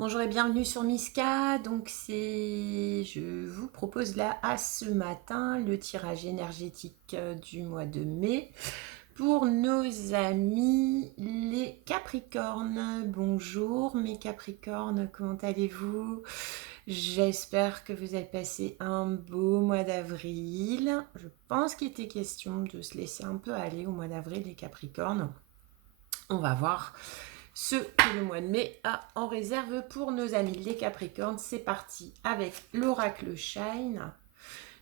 Bonjour et bienvenue sur Miska. Je vous propose là à ce matin le tirage énergétique du mois de mai pour nos amis les Capricornes. Bonjour mes Capricornes, comment allez-vous? J'espère que vous avez passé un beau mois d'avril. Je pense qu'il était question de se laisser un peu aller au mois d'avril les Capricornes. On va voir ce que le mois de mai a en réserve pour nos amis les Capricornes. C'est parti avec l'oracle Shine.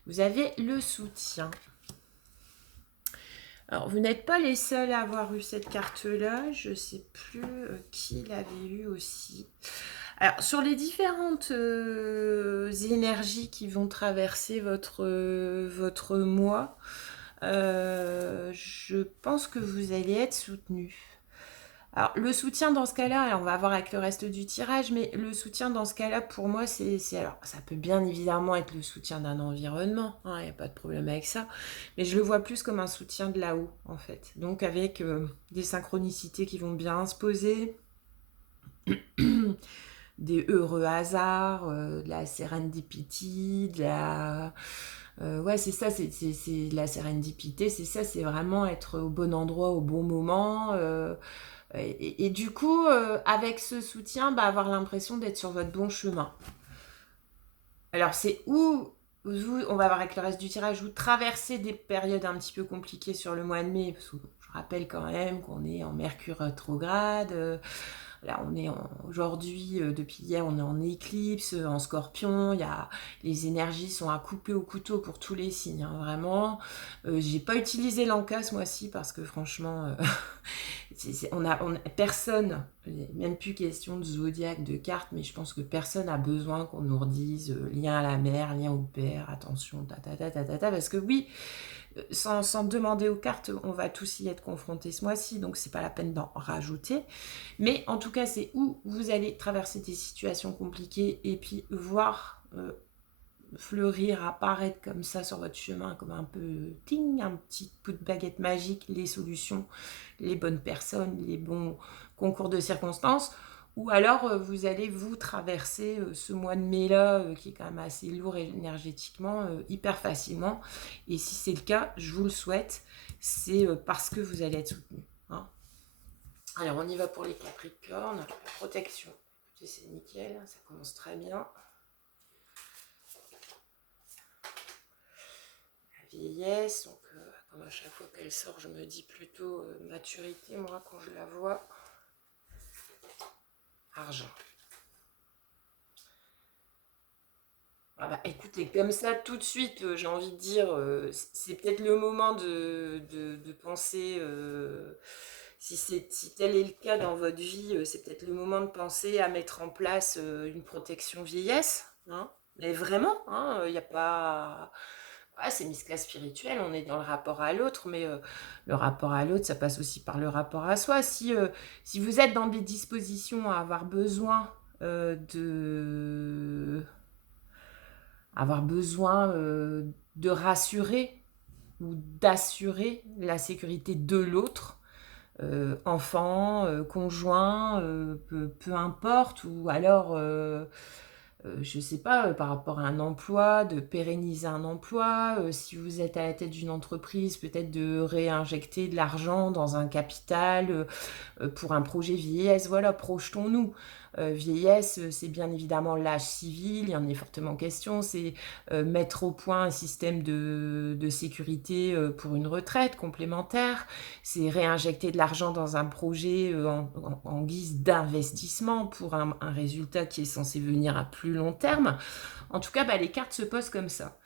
Vous avez le soutien. Alors, vous n'êtes pas les seuls à avoir eu cette carte-là. Je ne sais plus qui l'avait eu aussi. Alors, sur les différentes énergies qui vont traverser votre mois, je pense que vous allez être soutenu. Alors, le soutien dans ce cas-là, on va voir avec le reste du tirage, mais le soutien dans ce cas-là, pour moi, alors, ça peut bien évidemment être le soutien d'un environnement, il n'y a pas de problème avec ça, mais je le vois plus comme un soutien de là-haut, en fait. Donc, avec des synchronicités qui vont bien se poser, des heureux hasards, de la serendipity, de la... ouais, c'est ça, c'est de la sérendipité, c'est ça, c'est vraiment être au bon endroit, au bon moment... Et du coup, avec ce soutien, avoir l'impression d'être sur votre bon chemin. Alors, c'est où on va voir avec le reste du tirage, vous traversez des périodes un petit peu compliquées sur le mois de mai, parce que je rappelle quand même qu'on est en Mercure rétrograde. Là, aujourd'hui, depuis hier, on est en éclipse, en Scorpion. Les énergies sont à couper au couteau pour tous les signes, hein, vraiment. J'ai pas utilisé l'encas ce mois-ci parce que franchement, personne, même plus question de zodiaque, de cartes, mais je pense que personne a besoin qu'on nous redise lien à la mer, lien au père, attention, parce que oui, sans demander aux cartes, on va tous y être confrontés ce mois-ci, donc c'est pas la peine d'en rajouter. Mais en tout cas, c'est où vous allez traverser des situations compliquées et puis voir fleurir, apparaître comme ça sur votre chemin, comme un peu ting, un petit coup de baguette magique, les solutions, les bonnes personnes, les bons concours de circonstances. Ou alors vous allez vous traverser ce mois de mai là qui est quand même assez lourd énergétiquement hyper facilement. Et si c'est le cas, je vous le souhaite, c'est parce que vous allez être soutenu, hein. Alors on y va pour les Capricornes, protection. Écoutez, c'est nickel, ça commence très bien. La vieillesse, donc comme à chaque fois qu'elle sort, je me dis plutôt maturité, moi, quand je la vois. Argent. Ah bah, écoutez, comme ça, tout de suite, j'ai envie de dire, c'est peut-être le moment de penser, si tel est le cas dans votre vie, c'est peut-être le moment de penser à mettre en place une protection vieillesse, hein. Mais vraiment, il n'y a pas... Ouais, c'est Miska spirituel, on est dans le rapport à l'autre, mais le rapport à l'autre, ça passe aussi par le rapport à soi. Si vous êtes dans des dispositions à avoir besoin de rassurer ou d'assurer la sécurité de l'autre, enfant, conjoint, peu importe, ou alors, je ne sais pas, par rapport à un emploi, de pérenniser un emploi, si vous êtes à la tête d'une entreprise, peut-être de réinjecter de l'argent dans un capital pour un projet vieillesse, voilà, projetons-nous. Vieillesse, c'est bien évidemment l'âge civil, il y en est fortement question, c'est mettre au point un système de sécurité pour une retraite complémentaire, c'est réinjecter de l'argent dans un projet en guise d'investissement pour un résultat qui est censé venir à plus long terme. En tout cas, les cartes se posent comme ça.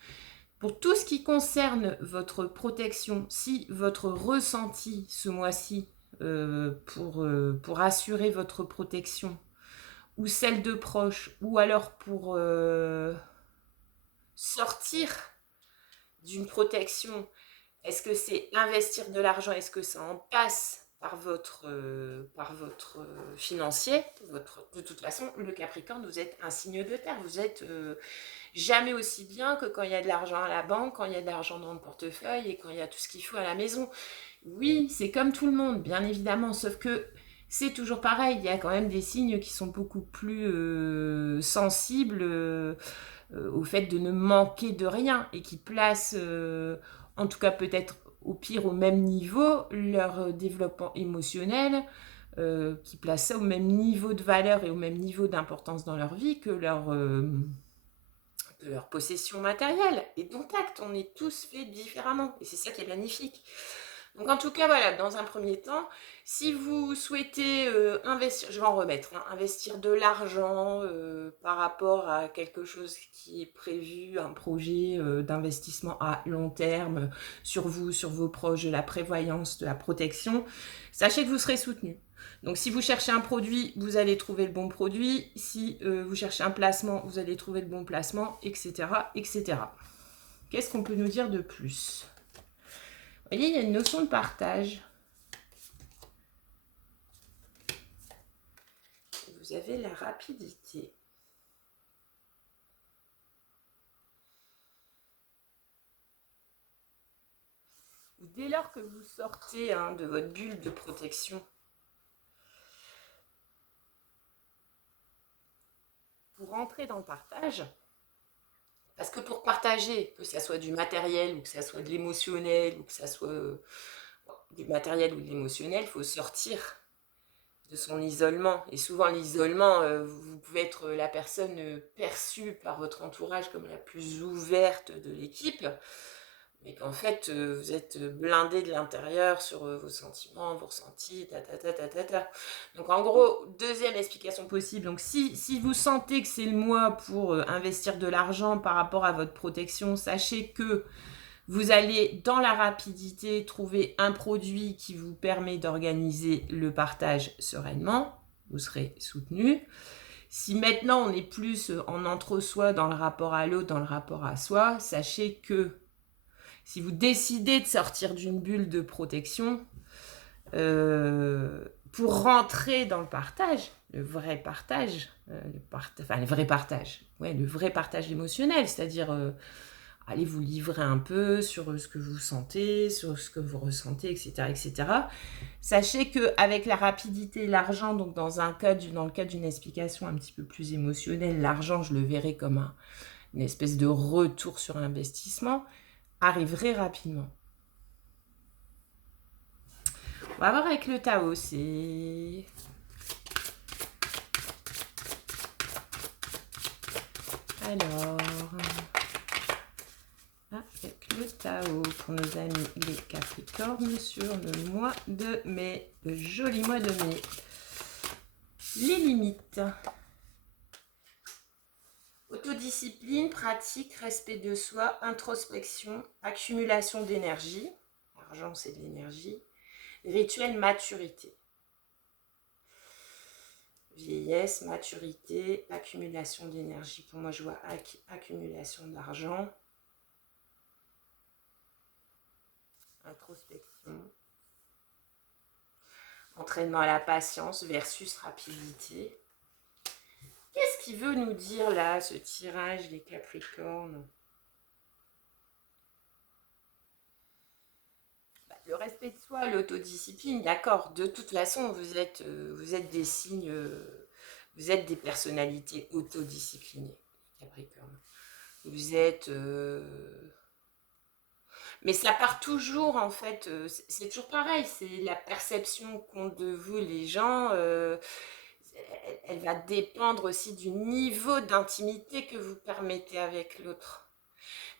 Pour tout ce qui concerne votre protection, si votre ressenti ce mois-ci pour assurer votre protection ou celle de proches, ou alors pour sortir d'une protection, est-ce que c'est investir de l'argent, est-ce que ça en passe par votre financier, de toute façon, le Capricorne, vous êtes un signe de terre, vous êtes jamais aussi bien que quand il y a de l'argent à la banque, quand il y a de l'argent dans le portefeuille et quand il y a tout ce qu'il faut à la maison. Oui, c'est comme tout le monde, bien évidemment, sauf que c'est toujours pareil, il y a quand même des signes qui sont beaucoup plus sensibles au fait de ne manquer de rien et qui placent, en tout cas peut-être au pire au même niveau, leur développement émotionnel, qui placent ça au même niveau de valeur et au même niveau d'importance dans leur vie que leur possession matérielle. Et dont acte, on est tous faits différemment. Et c'est ça qui est magnifique. Donc en tout cas, voilà, dans un premier temps, si vous souhaitez investir, je vais en remettre, hein, investir de l'argent par rapport à quelque chose qui est prévu, un projet d'investissement à long terme sur vous, sur vos proches, de la prévoyance, de la protection, sachez que vous serez soutenu. Donc si vous cherchez un produit, vous allez trouver le bon produit. Si vous cherchez un placement, vous allez trouver le bon placement, etc. etc. Qu'est-ce qu'on peut nous dire de plus ? Vous voyez, il y a une notion de partage. Vous avez la rapidité. Dès lors que vous sortez de votre bulle de protection, vous rentrez dans le partage. Parce que pour partager, que ça soit du matériel ou que ça soit de l'émotionnel ou que ça soit du matériel ou de l'émotionnel, il faut sortir de son isolement. Et souvent, l'isolement, vous pouvez être la personne perçue par votre entourage comme la plus ouverte de l'équipe, mais qu'en fait, vous êtes blindé de l'intérieur sur vos sentiments, vos ressentis, Donc, en gros, deuxième explication possible. Donc, si vous sentez que c'est le mois pour investir de l'argent par rapport à votre protection, sachez que vous allez, dans la rapidité, trouver un produit qui vous permet d'organiser le partage sereinement. Vous serez soutenu. Si maintenant on est plus en entre-soi, dans le rapport à l'autre, dans le rapport à soi, sachez que si vous décidez de sortir d'une bulle de protection, pour rentrer dans le partage, le vrai partage, le vrai partage émotionnel, c'est-à-dire allez vous livrer un peu sur ce que vous sentez, sur ce que vous ressentez, etc., etc. Sachez qu'avec la rapidité, l'argent, donc dans le cas d'une explication un petit peu plus émotionnelle, l'argent, je le verrai comme une espèce de retour sur investissement, arriverait rapidement. On va voir avec le Tao, c'est... Alors... avec le Tao pour nos amis les Capricornes sur le mois de mai, le joli mois de mai. Les limites. Autodiscipline, pratique, respect de soi, introspection, accumulation d'énergie. L'argent, c'est de l'énergie. Rituel, maturité. Vieillesse, maturité, accumulation d'énergie. Pour moi, je vois accumulation d'argent. Introspection. Entraînement à la patience versus rapidité. Qu'est-ce qui veut nous dire là, ce tirage des Capricornes ? Le respect de soi, l'autodiscipline, d'accord. De toute façon, vous êtes des signes, vous êtes des personnalités autodisciplinées, Capricorne. Vous êtes... Mais ça part toujours, en fait, c'est toujours pareil, c'est la perception qu'ont de vous les gens, elle va dépendre aussi du niveau d'intimité que vous permettez avec l'autre.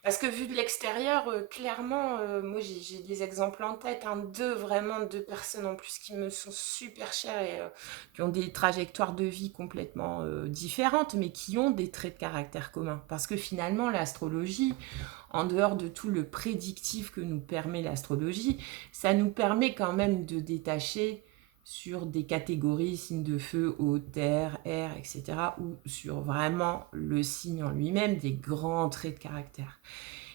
Parce que vu de l'extérieur, clairement, moi j'ai des exemples en tête, deux personnes en plus qui me sont super chères et qui ont des trajectoires de vie complètement différentes, mais qui ont des traits de caractère communs. Parce que finalement, l'astrologie, en dehors de tout le prédictif que nous permet l'astrologie, ça nous permet quand même de détacher sur des catégories, signes de feu, eau, terre, air, etc., ou sur vraiment le signe en lui-même, des grands traits de caractère.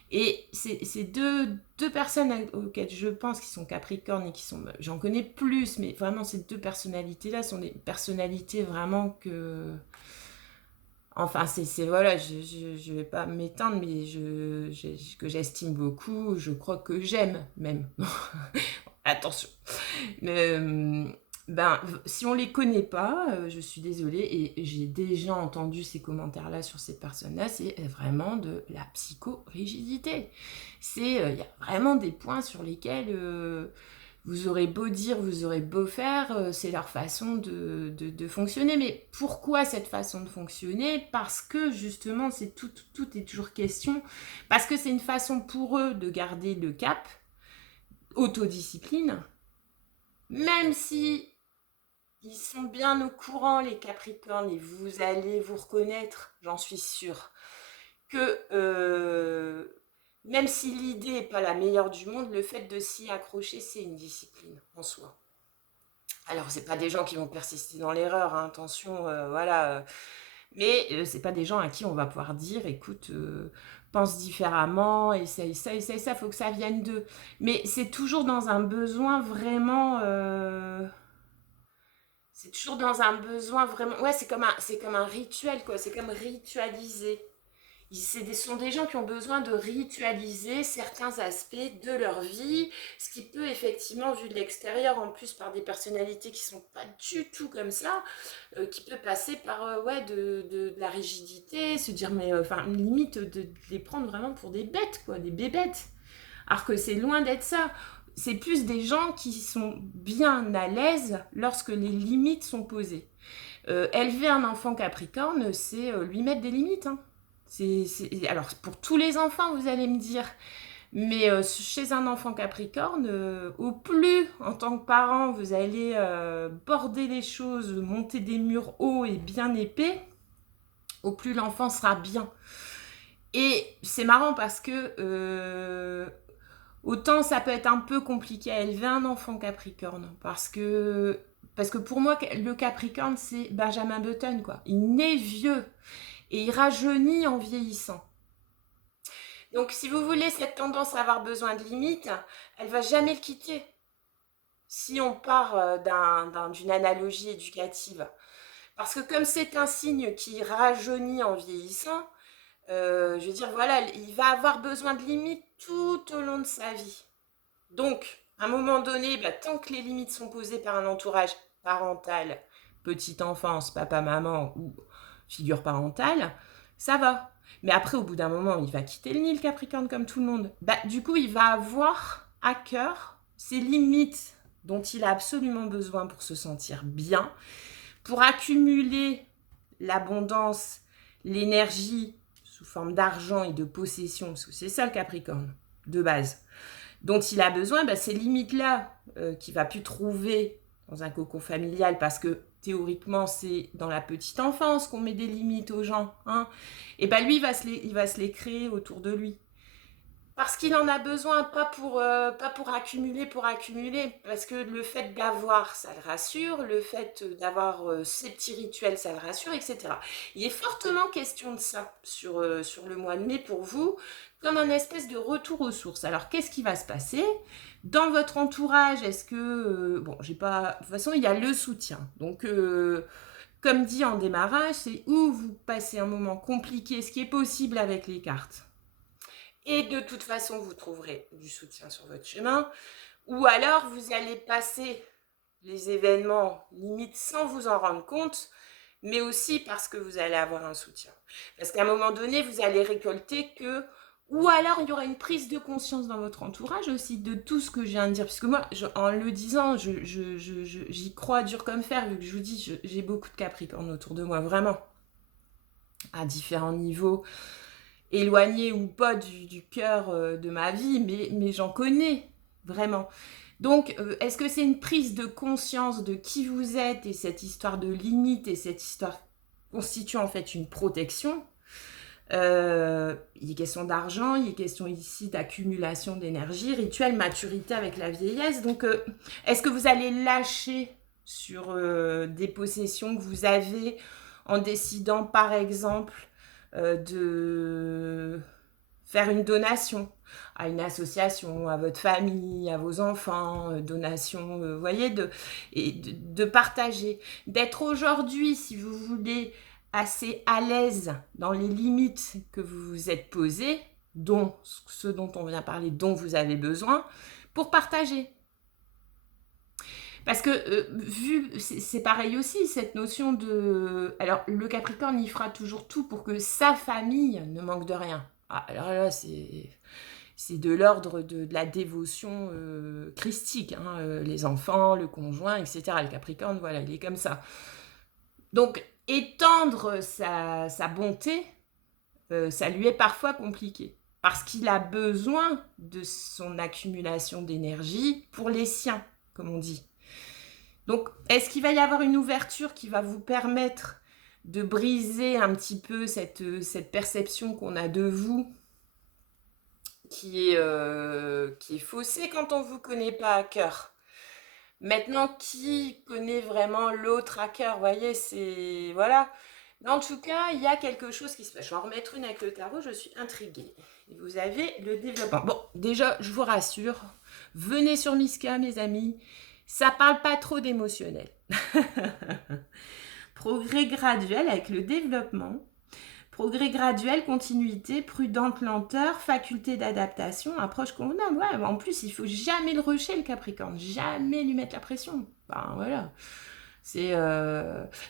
Et c'est deux personnes auxquelles je pense qui sont capricornes et qui sont... J'en connais plus, mais vraiment ces deux personnalités-là sont des personnalités vraiment que... Enfin, voilà, je vais pas m'éteindre, mais que j'estime beaucoup, je crois que j'aime même. Attention. Si on les connaît pas, je suis désolée, et j'ai déjà entendu ces commentaires-là sur ces personnes-là, c'est vraiment de la psychorigidité. Il y a vraiment des points sur lesquels vous aurez beau dire, vous aurez beau faire, c'est leur façon de fonctionner. Mais pourquoi cette façon de fonctionner? Parce que justement, tout est toujours question. Parce que c'est une façon pour eux de garder le cap, autodiscipline, même si ils sont bien au courant, les Capricornes, et vous allez vous reconnaître, j'en suis sûre, que même si l'idée n'est pas la meilleure du monde, le fait de s'y accrocher, c'est une discipline en soi. Alors, c'est pas des gens qui vont persister dans l'erreur, hein, attention, voilà. Mais c'est pas des gens à qui on va pouvoir dire, écoute, pense différemment, essaye ça, faut que ça vienne d'eux. Mais c'est toujours dans un besoin vraiment... c'est toujours dans un besoin vraiment... Ouais, c'est comme un rituel, quoi. C'est comme ritualiser. Sont des gens qui ont besoin de ritualiser certains aspects de leur vie, ce qui peut effectivement, vu de l'extérieur, en plus par des personnalités qui sont pas du tout comme ça, qui peut passer par ouais, de la rigidité, se dire, mais enfin, limite de les prendre vraiment pour des bêtes, quoi, des bébêtes. Alors que c'est loin d'être ça. C'est plus des gens qui sont bien à l'aise lorsque les limites sont posées. Élever un enfant Capricorne, c'est lui mettre des limites, hein. Alors, pour tous les enfants, vous allez me dire, mais chez un enfant Capricorne, au plus, en tant que parent, vous allez border les choses, monter des murs hauts et bien épais, au plus l'enfant sera bien. Et c'est marrant parce que autant ça peut être un peu compliqué à élever un enfant Capricorne, parce que pour moi, le Capricorne, c'est Benjamin Button, quoi. Il naît vieux et il rajeunit en vieillissant. Donc, si vous voulez, cette tendance à avoir besoin de limites, elle va jamais le quitter. Si on part d'une analogie éducative. Parce que comme c'est un signe qui rajeunit en vieillissant, je veux dire, voilà, il va avoir besoin de limites tout au long de sa vie. Donc, à un moment donné, tant que les limites sont posées par un entourage parental, petite enfance, papa, maman ou figure parentale, ça va. Mais après, au bout d'un moment, il va quitter le nid, le Capricorne, comme tout le monde. Du coup, il va avoir à cœur ces limites dont il a absolument besoin pour se sentir bien, pour accumuler l'abondance, l'énergie sous forme d'argent et de possession, parce que c'est ça le Capricorne, de base, dont il a besoin, ces limites-là qu'il va plus trouver dans un cocon familial, parce que théoriquement, c'est dans la petite enfance qu'on met des limites aux gens, hein, et lui, il va se les créer autour de lui. Parce qu'il en a besoin, pas pour accumuler, parce que le fait d'avoir, ça le rassure, le fait d'avoir ces petits rituels, ça le rassure, etc. Il est fortement question de ça sur le mois de mai pour vous, comme un espèce de retour aux sources. Alors, qu'est-ce qui va se passer dans votre entourage? Est-ce que... j'ai pas... De toute façon, il y a le soutien. Donc... comme dit en démarrage, c'est où vous passez un moment compliqué, ce qui est possible avec les cartes. Et de toute façon, vous trouverez du soutien sur votre chemin. Ou alors, vous allez passer les événements limite sans vous en rendre compte, mais aussi parce que vous allez avoir un soutien. Parce qu'à un moment donné, vous allez récolter que... Ou alors, il y aura une prise de conscience dans votre entourage aussi de tout ce que je viens de dire. Parce que moi, en le disant, j'y crois dur comme fer, vu que je vous dis, j'ai beaucoup de Capricornes autour de moi, vraiment, à différents niveaux, éloignés ou pas du cœur de ma vie, mais j'en connais, vraiment. Donc, est-ce que c'est une prise de conscience de qui vous êtes, et cette histoire de limite, et cette histoire constitue en fait une protection? Il est question d'argent, il est question ici d'accumulation d'énergie, rituel, maturité avec la vieillesse. Donc, est-ce que vous allez lâcher sur des possessions que vous avez en décidant, par exemple, de faire une donation à une association, à votre famille, à vos enfants, donation, vous voyez, de partager, d'être aujourd'hui, si vous voulez, assez à l'aise dans les limites que vous vous êtes posées, dont ce dont on vient parler, dont vous avez besoin, pour partager. Parce que, c'est pareil aussi, cette notion de... Alors, le Capricorne, il fera toujours tout pour que sa famille ne manque de rien. Ah, alors là, c'est de l'ordre de la dévotion christique, hein, les enfants, le conjoint, etc. Le Capricorne, voilà, il est comme ça. Donc, étendre sa bonté, ça lui est parfois compliqué. Parce qu'il a besoin de son accumulation d'énergie pour les siens, comme on dit. Donc, est-ce qu'il va y avoir une ouverture qui va vous permettre de briser un petit peu cette perception qu'on a de vous, qui est faussée quand on ne vous connaît pas à cœur? Maintenant, qui connaît vraiment l'autre à cœur? Vous voyez, c'est... Voilà. Mais en tout cas, il y a quelque chose qui se passe. Je vais en remettre une avec le tarot, je suis intriguée. Et vous avez le développement. Bon, déjà, je vous rassure, venez sur Miska, mes amis. Ça parle pas trop d'émotionnel. Progrès graduel avec le développement. Progrès graduel, continuité, prudente lenteur, faculté d'adaptation, approche convenable. Ouais, en plus, il faut jamais le rusher, le Capricorne. Jamais lui mettre la pression. Ben voilà. C'est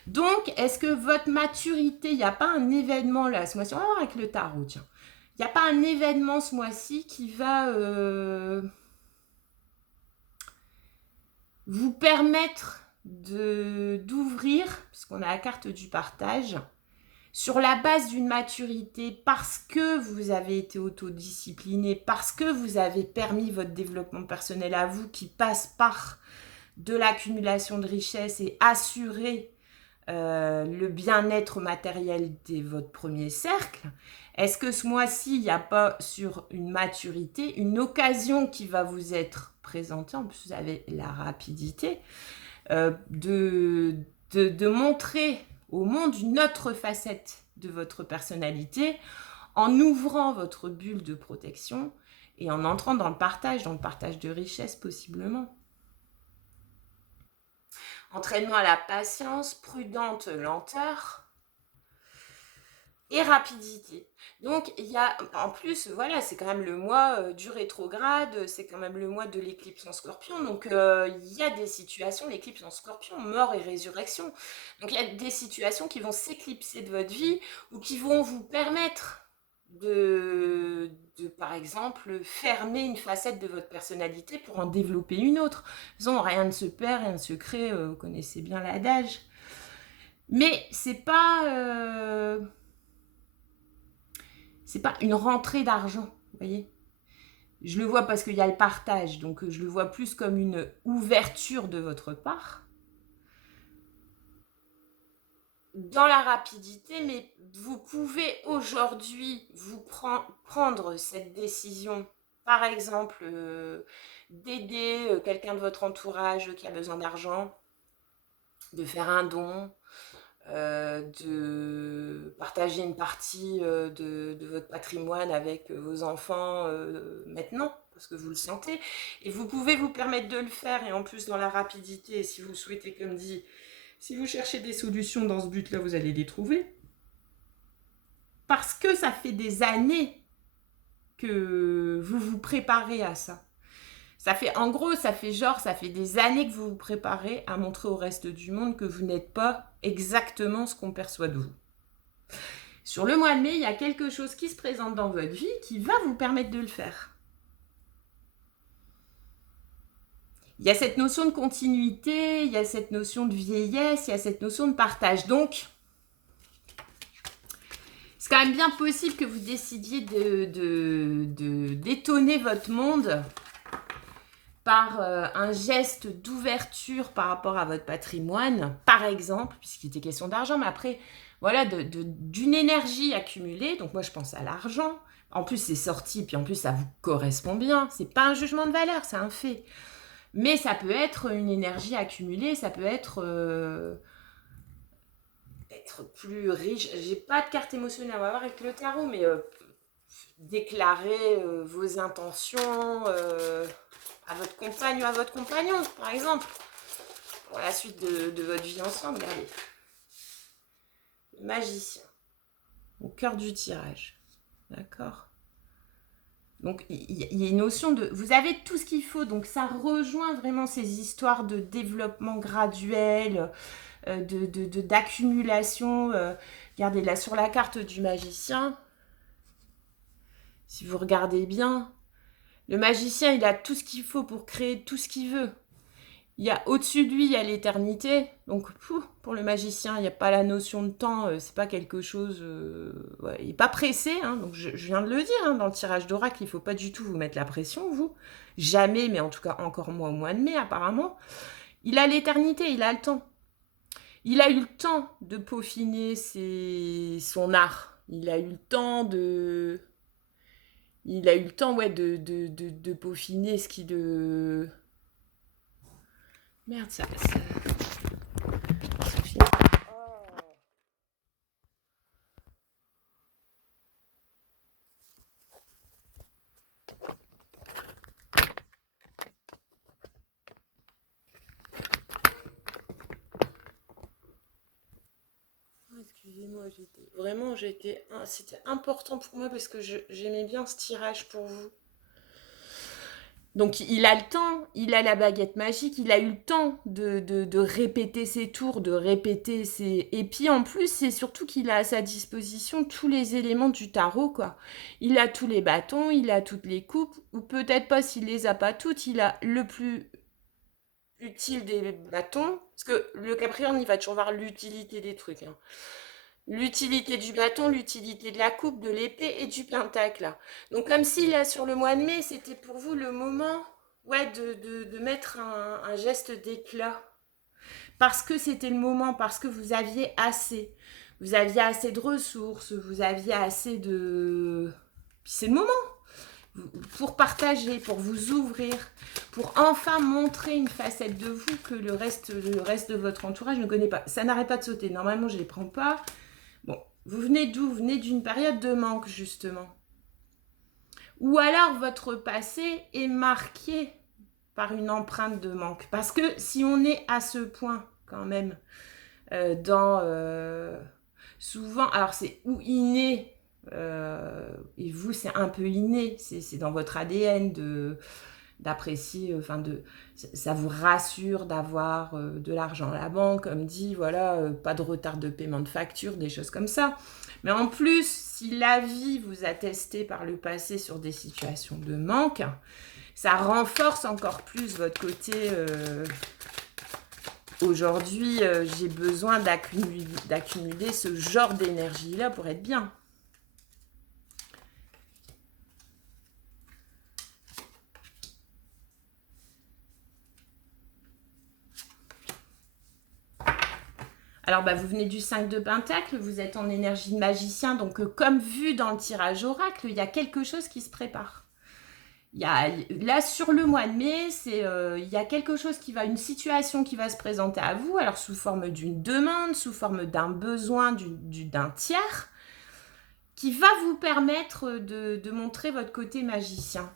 Donc, est-ce que votre maturité, il n'y a pas un événement là, ce mois-ci, on va voir avec le tarot, tiens. Il n'y a pas un événement ce mois-ci qui va vous permettre d'ouvrir, puisqu'on a la carte du partage, sur la base d'une maturité, parce que vous avez été autodiscipliné, parce que vous avez permis votre développement personnel à vous, qui passe par de l'accumulation de richesses et assurer le bien-être matériel de votre premier cercle. Est-ce que ce mois-ci, il n'y a pas sur une maturité, une occasion qui va vous être présentée, en plus vous avez la rapidité, de montrer au monde une autre facette de votre personnalité en ouvrant votre bulle de protection et en entrant dans le partage de richesse possiblement. Entraînement à la patience, prudente lenteur et rapidité. Donc, il y a, en plus, voilà, c'est quand même le mois du rétrograde, c'est quand même le mois de l'éclipse en scorpion, donc il y a des situations, l'éclipse en scorpion, mort et résurrection, donc il y a des situations qui vont s'éclipser de votre vie ou qui vont vous permettre de, par exemple, fermer une facette de votre personnalité pour en développer une autre. De toute façon, rien ne se perd, rien ne se crée, vous connaissez bien l'adage. Mais c'est pas une rentrée d'argent, vous voyez. Je le vois parce qu'il y a le partage, donc je le vois plus comme une ouverture de votre part. Dans la rapidité, mais vous pouvez aujourd'hui vous prendre cette décision, par exemple, d'aider quelqu'un de votre entourage qui a besoin d'argent, de faire un don, de partager une partie de votre patrimoine avec vos enfants maintenant, parce que vous le sentez, et vous pouvez vous permettre de le faire, et en plus dans la rapidité, si vous souhaitez, comme dit, si vous cherchez des solutions dans ce but-là, vous allez les trouver, parce que ça fait des années que vous vous préparez à ça. Ça fait des années que vous vous préparez à montrer au reste du monde que vous n'êtes pas exactement ce qu'on perçoit de vous. Sur le mois de mai, il y a quelque chose qui se présente dans votre vie qui va vous permettre de le faire. Il y a cette notion de continuité, il y a cette notion de vieillesse, il y a cette notion de partage. Donc, c'est quand même bien possible que vous décidiez d'étonner votre monde par un geste d'ouverture par rapport à votre patrimoine, par exemple, puisqu'il était question d'argent, mais après, voilà, d'une énergie accumulée. Donc moi, je pense à l'argent. En plus, c'est sorti, puis en plus, ça vous correspond bien. C'est pas un jugement de valeur, c'est un fait. Mais ça peut être une énergie accumulée, ça peut être plus riche. J'ai pas de carte émotionnelle, on va voir avec le tarot, mais déclarer vos intentions à votre compagne ou à votre compagnon, par exemple, pour la suite de votre vie ensemble. Regardez. Le magicien, au cœur du tirage. D'accord? Donc, il y a une notion de... Vous avez tout ce qu'il faut, donc ça rejoint vraiment ces histoires de développement graduel, d'accumulation. Regardez, là, sur la carte du magicien, si vous regardez bien, le magicien, il a tout ce qu'il faut pour créer tout ce qu'il veut. Il y a au-dessus de lui, il y a l'éternité. Donc, pour le magicien, il n'y a pas la notion de temps. C'est pas quelque chose... ouais, il n'est pas pressé. Hein, donc, je viens de le dire, hein, dans le tirage d'oracle, il ne faut pas du tout vous mettre la pression, vous. Jamais, mais en tout cas encore moins au mois de mai, apparemment. Il a l'éternité, il a le temps. Il a eu le temps de peaufiner son art. Il a eu le temps de... Il a eu le temps, ouais, de peaufiner ce qui de... Merde, ça finit. Excusez-moi, c'était important pour moi parce que j'aimais bien ce tirage pour vous. Donc il a le temps, il a la baguette magique, il a eu le temps de répéter ses tours, de répéter ses... Et puis en plus, c'est surtout qu'il a à sa disposition tous les éléments du tarot, quoi. Il a tous les bâtons, il a toutes les coupes, ou peut-être pas s'il les a pas toutes, il a le plus utile des bâtons, parce que le Capricorne, il va toujours voir l'utilité des trucs, hein. L'utilité du bâton, l'utilité de la coupe, de l'épée et du pentacle. Donc comme si là sur le mois de mai, c'était pour vous le moment, ouais, de mettre un geste d'éclat. Parce que c'était le moment, parce que vous aviez assez. Vous aviez assez de ressources, vous aviez assez de... Puis c'est le moment pour partager, pour vous ouvrir, pour enfin montrer une facette de vous que le reste de votre entourage ne connaît pas. Ça n'arrête pas de sauter. Normalement, je ne les prends pas. Bon, vous venez d'où? Vous venez d'une période de manque, justement. Ou alors, votre passé est marqué par une empreinte de manque. Parce que si on est à ce point, quand même, dans... souvent, alors c'est ou inné, et vous, c'est un peu inné, c'est dans votre ADN d'apprécier, enfin ça vous rassure d'avoir de l'argent à la banque, comme dit, voilà, pas de retard de paiement de facture, des choses comme ça. Mais en plus, si la vie vous a testé par le passé sur des situations de manque, ça renforce encore plus votre côté aujourd'hui, j'ai besoin d'accumuler ce genre d'énergie-là pour être bien. Alors, bah, vous venez du 5 de Pentacle, vous êtes en énergie de magicien, donc comme vu dans le tirage oracle, il y a quelque chose qui se prépare. Là, sur le mois de mai, il y a quelque chose une situation qui va se présenter à vous, alors sous forme d'une demande, sous forme d'un besoin d'un tiers, qui va vous permettre de montrer votre côté magicien.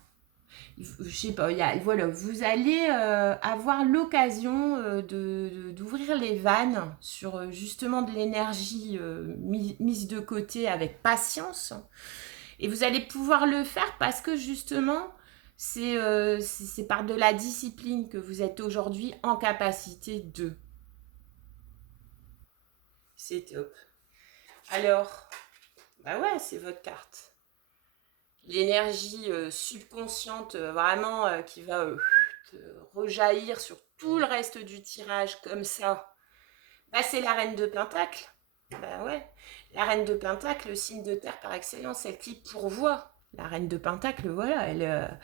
Je sais pas, voilà, vous allez avoir l'occasion d'ouvrir les vannes sur justement de l'énergie mise de côté avec patience. Et vous allez pouvoir le faire parce que justement, c'est par de la discipline que vous êtes aujourd'hui en capacité de. C'est top. Alors, bah ouais, c'est votre carte. L'énergie subconsciente vraiment qui va rejaillir sur tout le reste du tirage comme ça, bah, c'est la reine de Pentacle. Bah ouais, la reine de Pentacle, le signe de terre par excellence, celle qui pourvoit. La reine de Pentacle, voilà, la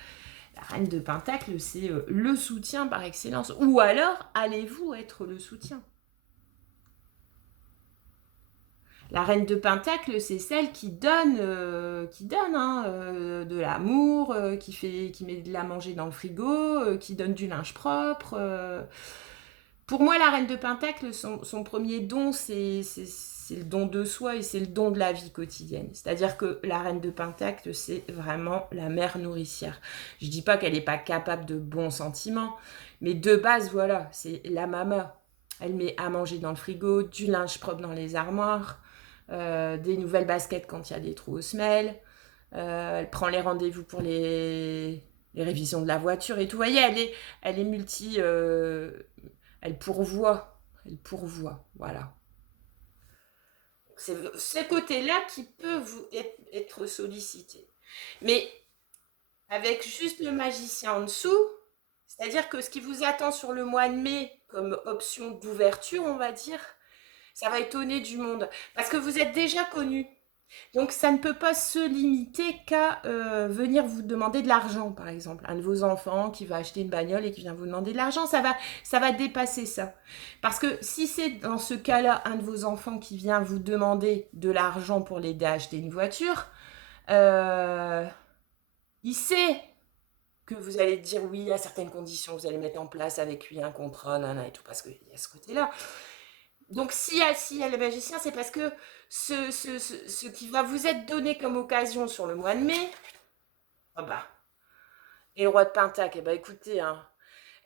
reine de Pentacle, c'est le soutien par excellence. Ou alors, allez-vous être le soutien? La reine de Pentacle, c'est celle qui donne de l'amour, qui met de la manger dans le frigo, qui donne du linge propre. Pour moi, la reine de Pentacle, son premier don, c'est le don de soi et c'est le don de la vie quotidienne. C'est-à-dire que la reine de Pentacle, c'est vraiment la mère nourricière. Je dis pas qu'elle n'est pas capable de bons sentiments, mais de base, voilà, c'est la maman. Elle met à manger dans le frigo, du linge propre dans les armoires, des nouvelles baskets quand il y a des trous aux semelles, Elle prend les rendez-vous pour les révisions de la voiture et tout. Vous voyez, elle est multi... elle pourvoit. Elle pourvoit, voilà. C'est ce côté-là qui peut être sollicité. Mais avec juste le magicien en dessous, c'est-à-dire que ce qui vous attend sur le mois de mai comme option d'ouverture, on va dire, ça va étonner du monde. Parce que vous êtes déjà connu. Donc ça ne peut pas se limiter qu'à venir vous demander de l'argent, par exemple. Un de vos enfants qui va acheter une bagnole et qui vient vous demander de l'argent, ça va dépasser ça. Parce que si c'est dans ce cas-là un de vos enfants qui vient vous demander de l'argent pour l'aider à acheter une voiture, euh, il sait que vous allez dire oui à certaines conditions, vous allez mettre en place avec lui un contrat, nana et tout, parce qu'il y a ce côté-là. Donc s'il y a le magicien, c'est parce que ce qui va vous être donné comme occasion sur le mois de mai, ah bah, et le roi de Pentacle, eh bah écoutez, hein,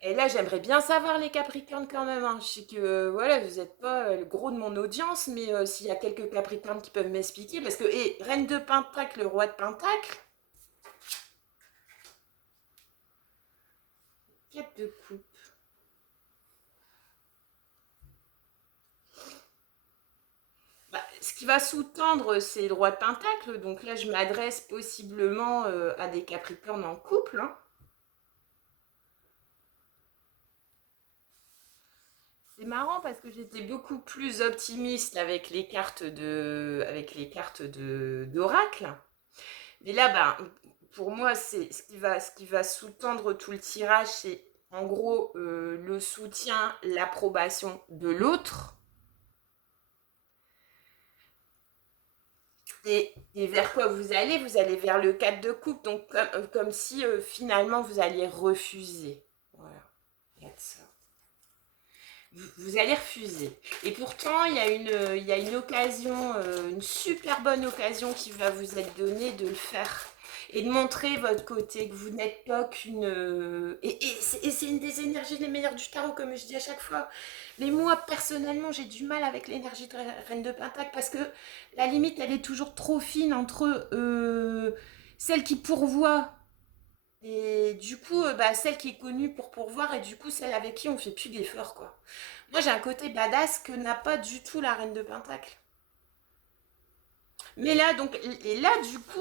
et là j'aimerais bien savoir les Capricornes quand même, hein. Je sais que voilà, vous n'êtes pas le gros de mon audience, mais s'il y a quelques Capricornes qui peuvent m'expliquer, parce que, et reine de Pentacle, le roi de Pentacle, 4 de coupe. Bah, ce qui va sous-tendre, c'est le roi de Pentacle, donc là je m'adresse possiblement à des Capricornes en couple, hein. C'est marrant parce que j'étais beaucoup plus optimiste avec les cartes d'oracle. Mais là, ben, pour moi, c'est ce qui va sous-tendre tout le tirage, c'est en gros le soutien, l'approbation de l'autre. Et vers quoi vous allez? Vous allez vers le 4 de coupe, donc comme si finalement vous alliez refuser. Voilà, il y a de ça. Vous allez refuser. Et pourtant, il y a une occasion, une super bonne occasion qui va vous être donnée de le faire. Et de montrer votre côté, que vous n'êtes pas qu'une... et c'est une des énergies les meilleures du tarot, comme je dis à chaque fois. Mais moi, personnellement, j'ai du mal avec l'énergie de Reine de Pentacle parce que la limite, elle est toujours trop fine entre celle qui pourvoit et du coup, bah, celle qui est connue pour pourvoir et du coup, celle avec qui on fait plus d'efforts, quoi. Moi, j'ai un côté badass que n'a pas du tout la Reine de Pentacle. Mais là, donc, et là, du coup,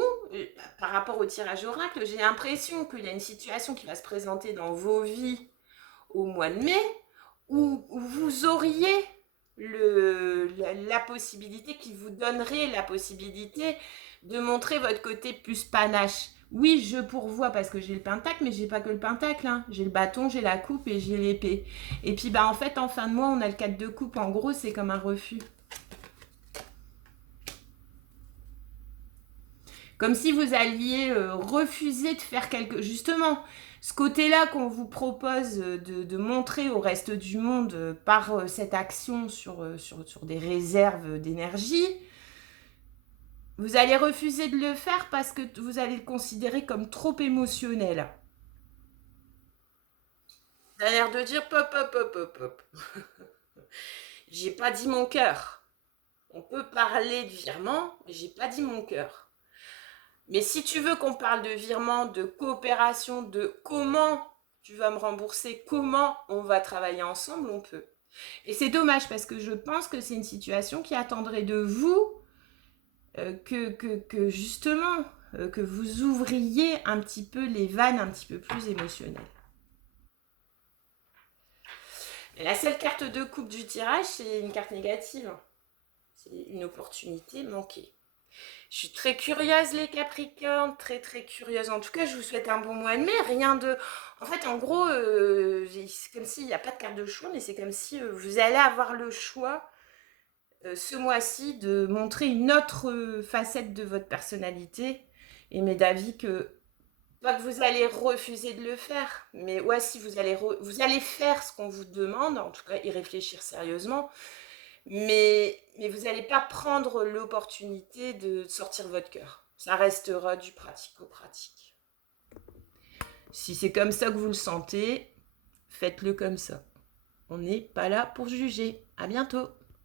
par rapport au tirage oracle, j'ai l'impression qu'il y a une situation qui va se présenter dans vos vies au mois de mai où vous auriez la possibilité, qui vous donnerait la possibilité de montrer votre côté plus panache. Oui, je pourvois parce que j'ai le pentacle, mais j'ai pas que le pentacle, hein. J'ai le bâton, j'ai la coupe et j'ai l'épée. Et puis, bah, en fait, en fin de mois, on a le 4 de coupe. En gros, c'est comme un refus. Comme si vous alliez refuser de faire quelque... Justement, ce côté-là qu'on vous propose de montrer au reste du monde par cette action sur des réserves d'énergie, vous allez refuser de le faire parce que vous allez le considérer comme trop émotionnel. Ça a l'air de dire pop, pop, pop, pop, pop. J'ai pas dit mon cœur. On peut parler de virement, mais j'ai pas dit mon cœur. Mais si tu veux qu'on parle de virement, de coopération, de comment tu vas me rembourser, comment on va travailler ensemble, on peut. Et c'est dommage parce que je pense que c'est une situation qui attendrait de vous que justement, que vous ouvriez un petit peu les vannes un petit peu plus émotionnelles. Et la seule carte de coupe du tirage, c'est une carte négative. C'est une opportunité manquée. Je suis très curieuse, les Capricornes, très très curieuse. En tout cas, je vous souhaite un bon mois de mai. Rien de. En fait, en gros, c'est comme s'il n'y a pas de carte de choix, mais c'est comme si vous allez avoir le choix ce mois-ci de montrer une autre facette de votre personnalité. Et m'est d'avis que. Pas que vous allez refuser de le faire, mais ouais, si vous allez faire ce qu'on vous demande, en tout cas y réfléchir sérieusement, mais vous n'allez pas prendre l'opportunité de sortir votre cœur. Ça restera du pratico-pratique. Si c'est comme ça que vous le sentez, faites-le comme ça. On n'est pas là pour juger. À bientôt.